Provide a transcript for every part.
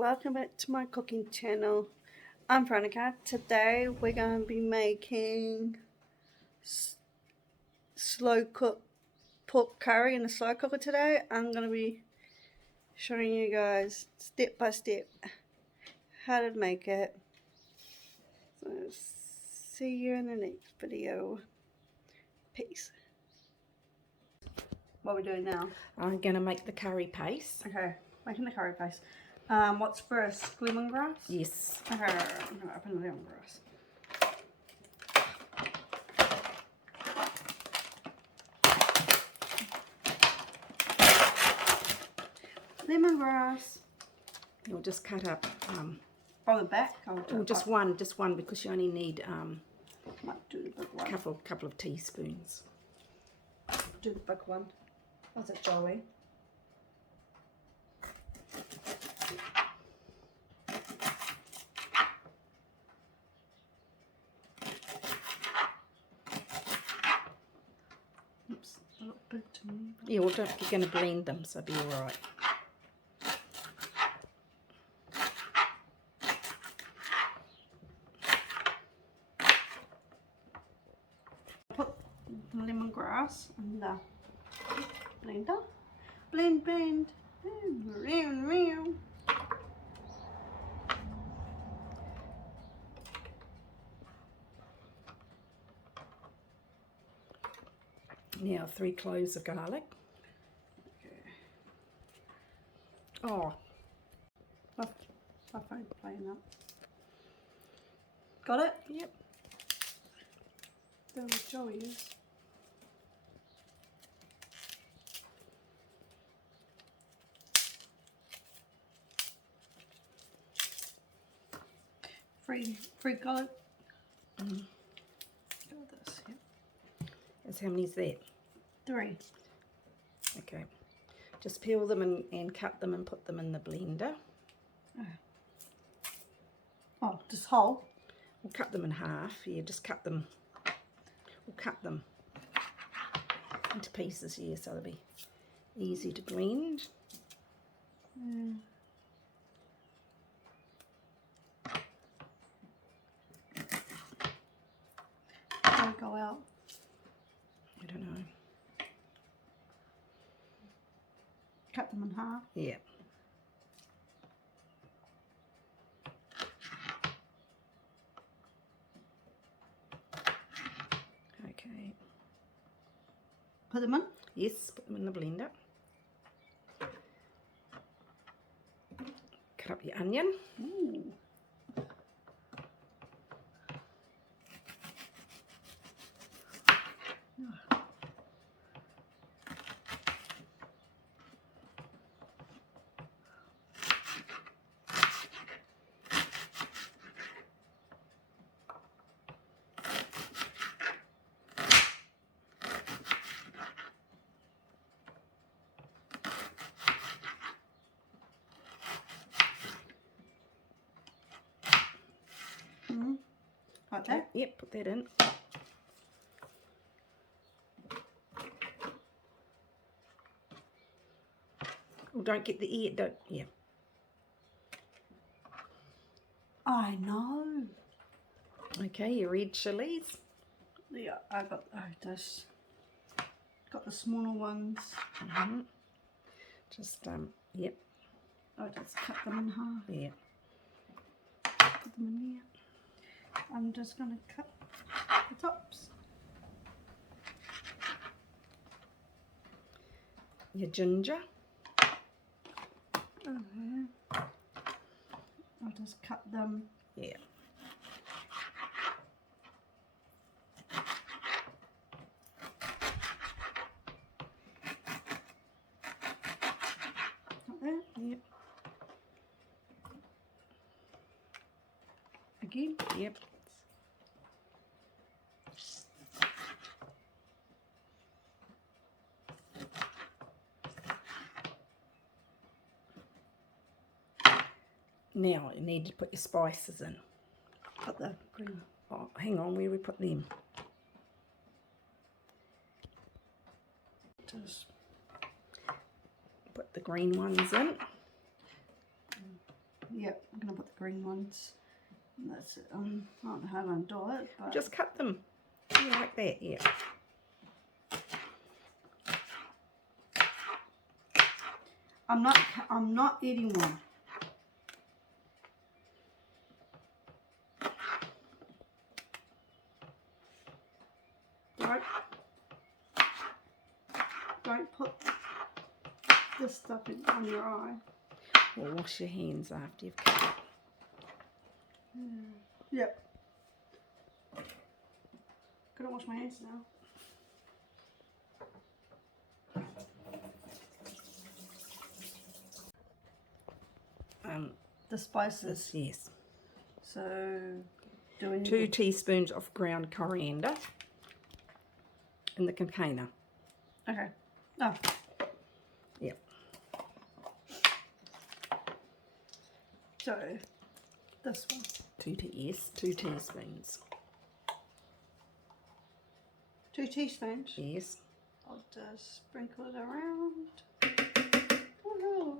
welcome back to my cooking channel. I'm Veronica. Today we're going to be making slow cooked pork curry in a slow cooker today. I'm going to be showing you guys step by step how to make it. So see you in the next video. Peace. What are we doing now? I'm going to make the curry paste. Okay, making the curry paste. What's first? Lemongrass? Yes. Okay, I'm going to open the lemongrass. Lemongrass. You'll just cut up From the back? just one because you only need Might do the big one. couple of teaspoons. Do the big one. What's it, Joey? Oops, a little big to me. Yeah, well, you're going to blend them, so be all right. Put lemongrass in the blender. Blend, blend. Now 3 cloves of garlic. Okay. Oh, My phone playing up. Got it? yep. There was Joey's. Free garlic. Got this, yep. That's how many is that? 3. Okay. Just peel them and cut them and put them in the blender. Oh, just whole? We'll cut them in half. Yeah, just cut them. We'll cut them into pieces here so they'll be easy to blend. Yeah. Don't go out. I don't know. Cut them in half. Yeah. Okay. Put them in. Yes, put them in the blender. Cut up your onion. Ooh. Like that? Yep, put that in. Oh, don't get the ear. Don't. Yeah. I know. Okay, your red chilies. Yeah, I got this. Got the smaller ones. Just yep. I just cut them in half. Yeah. Put them in there. I'm just gonna cut the tops. Your ginger. Okay. I'll just cut them. Yeah. Like that. Yep. Again. Yep. Now you need to put your spices in. Put the green. Oh, hang on, where we put them? Just Put the green ones in. Yep, I'm going to put the green ones. And that's it. I don't know how I'm going to do it, but... Just cut them like that, yeah. I'm not eating one. Don't put this stuff on your eye. Or wash your hands after you've cut it. Yep. Gotta wash my hands now. The spices. Yes. So, do we need 2 teaspoons of ground coriander in the container. Okay. Oh. Yep. So, this one. 2 teaspoons. 2 teaspoons. Yes. I'll just sprinkle it around. Woohoo.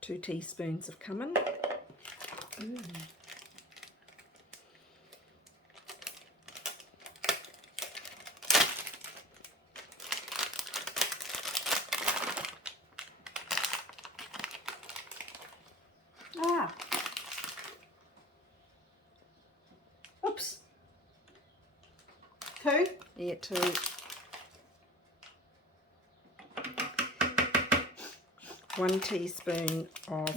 2 teaspoons of cumin. Oops. 2. Yeah, 2. 1 teaspoon of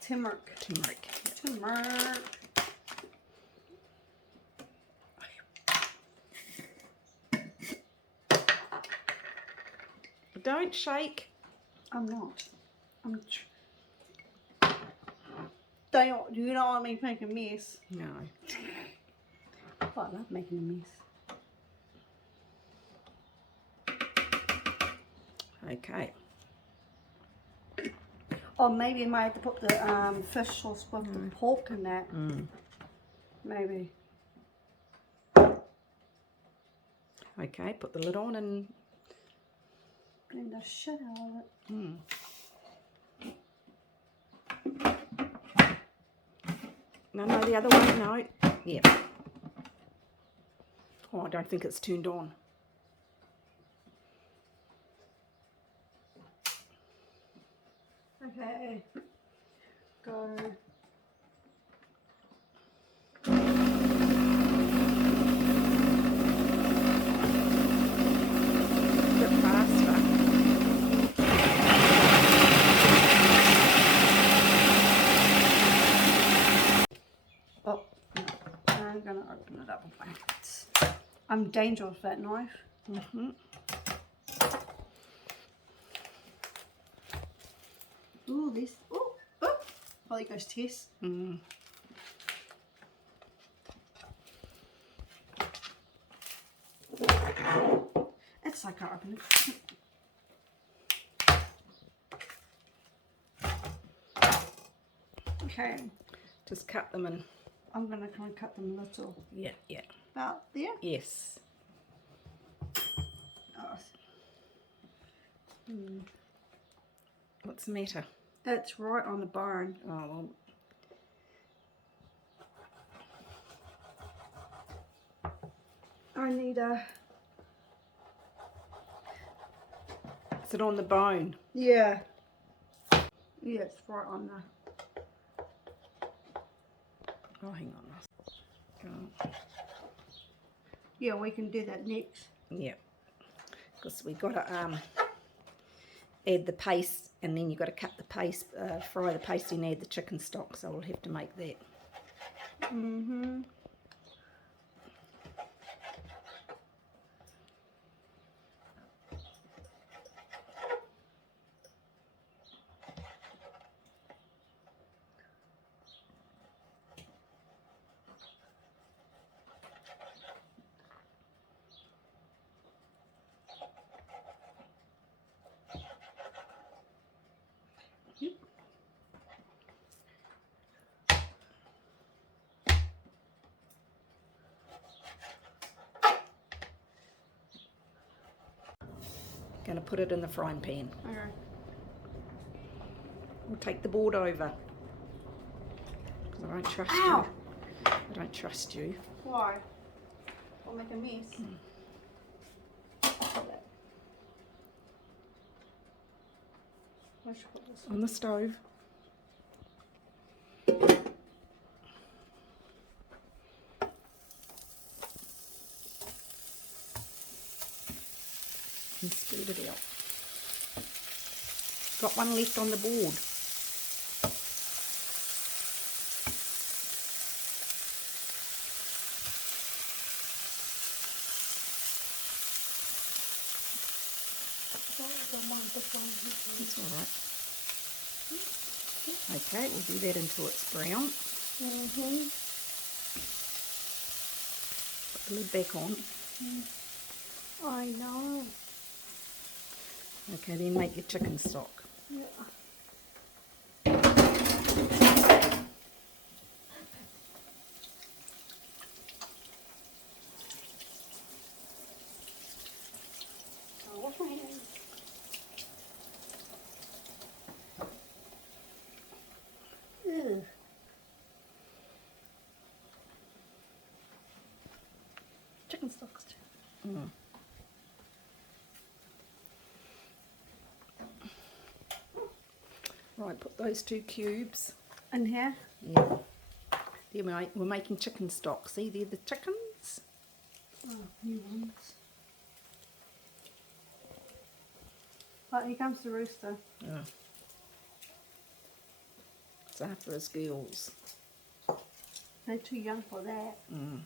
turmeric. turmeric. Turmeric. Don't shake. I'm not. You don't want me making a mess. No. Oh, I love making a mess. Okay. Or maybe I might have to put the fish sauce with the pork in that. Maybe. Okay, put the lid on and... Blend the shit out of it. No, the other one, no. Yeah. Oh, I don't think it's turned on. Okay. Go. A bit faster. Oh, no. I'm going to open it up with my hands. I'm dangerous with that knife. Ooh, this. Oh, oh. Oh, there goes Tess. It's like I open it. Okay. Just cut them in. I'm going to kind of cut them a little. Yeah. About there? Yes. Oh. What's the matter? It's right on the bone. Oh, well. I need a... Is it on the bone? Yeah. Yeah, it's right on the... Oh, hang on. Yeah, we can do that next. Yeah. Because we got to add the paste, and then you got to cut the paste, fry the paste, and add the chicken stock. So we'll have to make that. Going to put it in the frying pan. Okay. We'll take the board over. Because I don't trust Ow! you. I don't trust you. Why? I'll make a mess. Where should I put this? On the stove. And spread it out. Got one left on the board. That's all right. Okay, we'll do that until it's brown. Put the lid back on. I know. Okay, then make your chicken stock. Yeah. I'll wash my hands. Ugh. Chicken stocks too. Mm. Right, put those 2 cubes. In here? Yeah. There we're making chicken stock. See, they're the chickens. Oh, new ones. Oh, here comes the rooster. Yeah. It's after his girls. They're too young for that. Mm.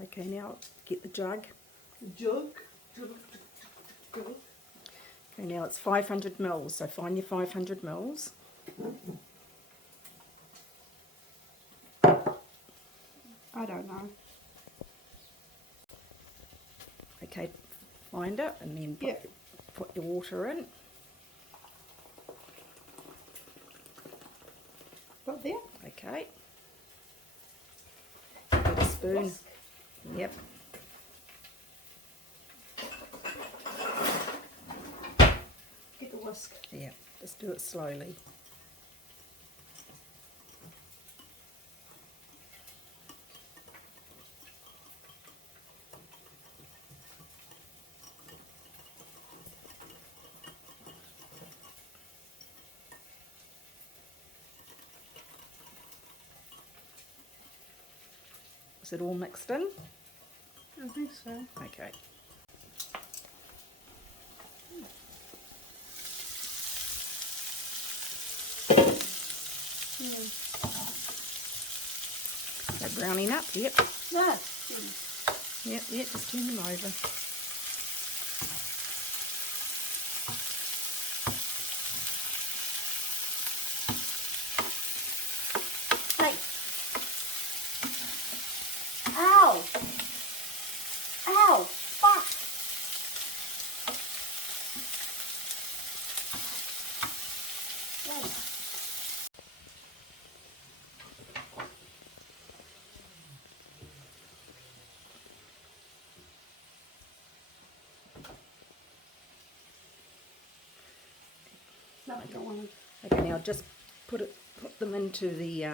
Okay, now get the jug. Jug. Okay, now it's 500 mils, so find your 500 mils. I don't know. Okay, find it and then put your water in. Got there? Okay. Get a spoon. Whisk. Yep. Get the whisk. Yeah, just do it slowly. Is it all mixed in? I think so. Okay. Yeah. They're browning up, yep. No. Yep, just turn them over. Hey. Ow. Ow. Fuck. Yes. No, I don't want to. Okay, now just put them into the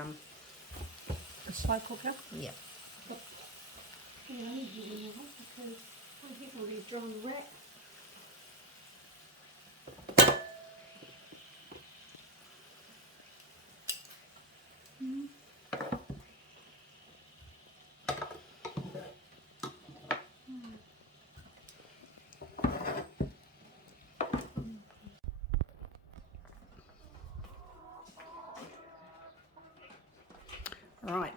The slow cooker. yep. Yeah, I need you to know because I think I'll be drawn wet. Right.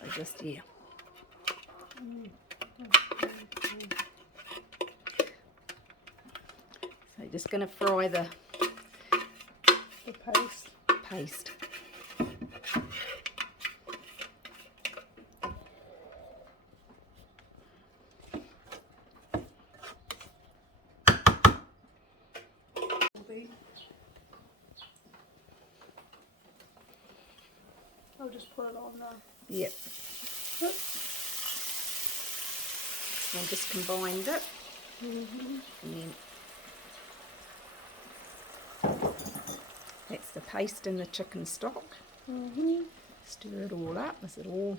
So just here. So you're just going to fry the paste. paste. I'll just put it on there. Yep. I've just combined it. And then that's the paste in the chicken stock. Stir it all up. Is it all?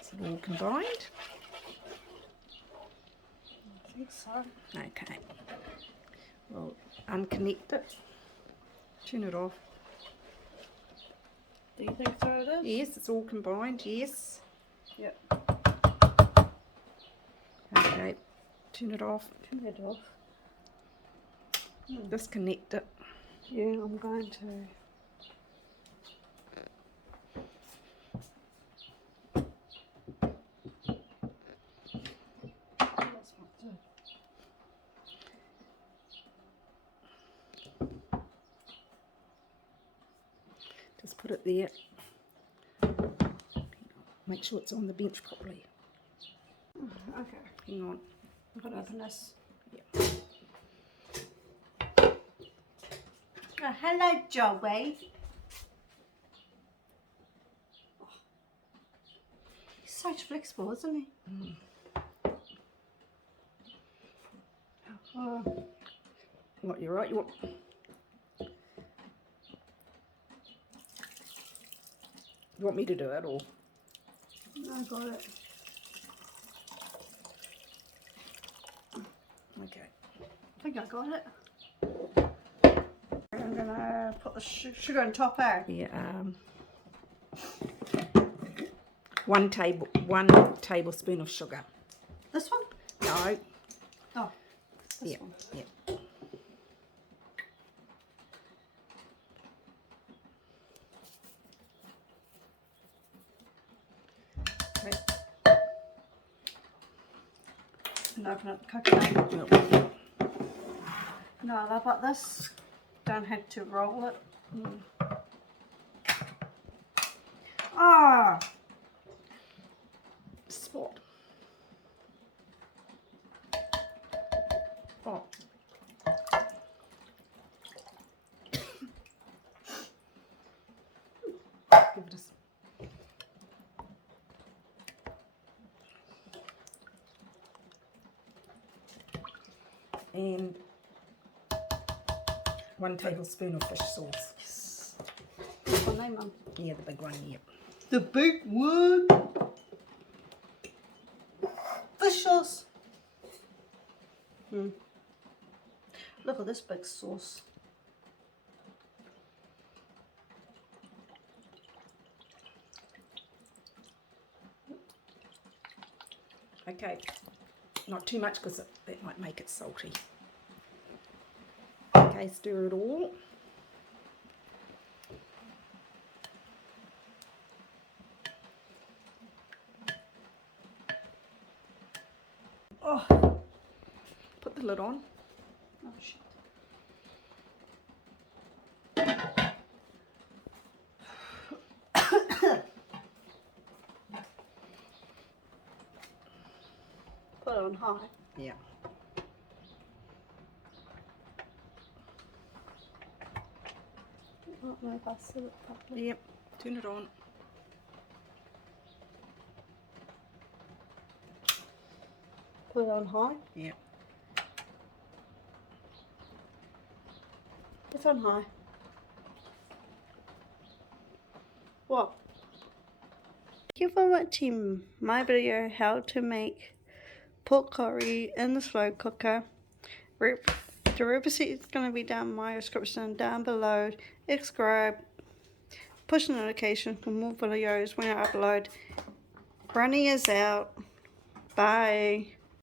Is it all combined? I think so. Okay. Well, unconnect it. Turn it off. Do you think so it is? Yes, it's all combined. Yes. Yep. Okay. Turn it off. Turn it off. Disconnect it. Yeah, I'm going to. That's not good. Just put it there. Make sure it's on the bench properly. Okay. Hang on. I'm going to open this. Yeah. Oh, hello, Joey. He's such flexible, isn't he? Oh. What, you're right? You want me to do it or? I got it. Okay. I think I got it. I'm gonna put the sugar on top there. Yeah. 1 tablespoon of sugar. This one? No. Oh, this Yeah. one. Yeah. Okay. And open up the coconut. Well, No, I love about this. Don't have to roll it. Ah! spot. Oh. Give it a and 1 tablespoon of fish sauce. Yes. This one, eh, Mum? Yeah, the big one, yep. The big one. Fish sauce. Look at this big sauce. Okay, not too much because that might make it salty. Okay, stir it all. Oh, Put the lid on. oh shit. Put it on high. Yeah. I don't know if I said it properly. Yep. Turn it on. Put it on high. Yeah. It's on high. What? Thank you for watching my video how to make pork curry in the slow cooker. The recipe is going to be down in my description down below. Subscribe, push notifications for more videos when I upload. Running is out. Bye.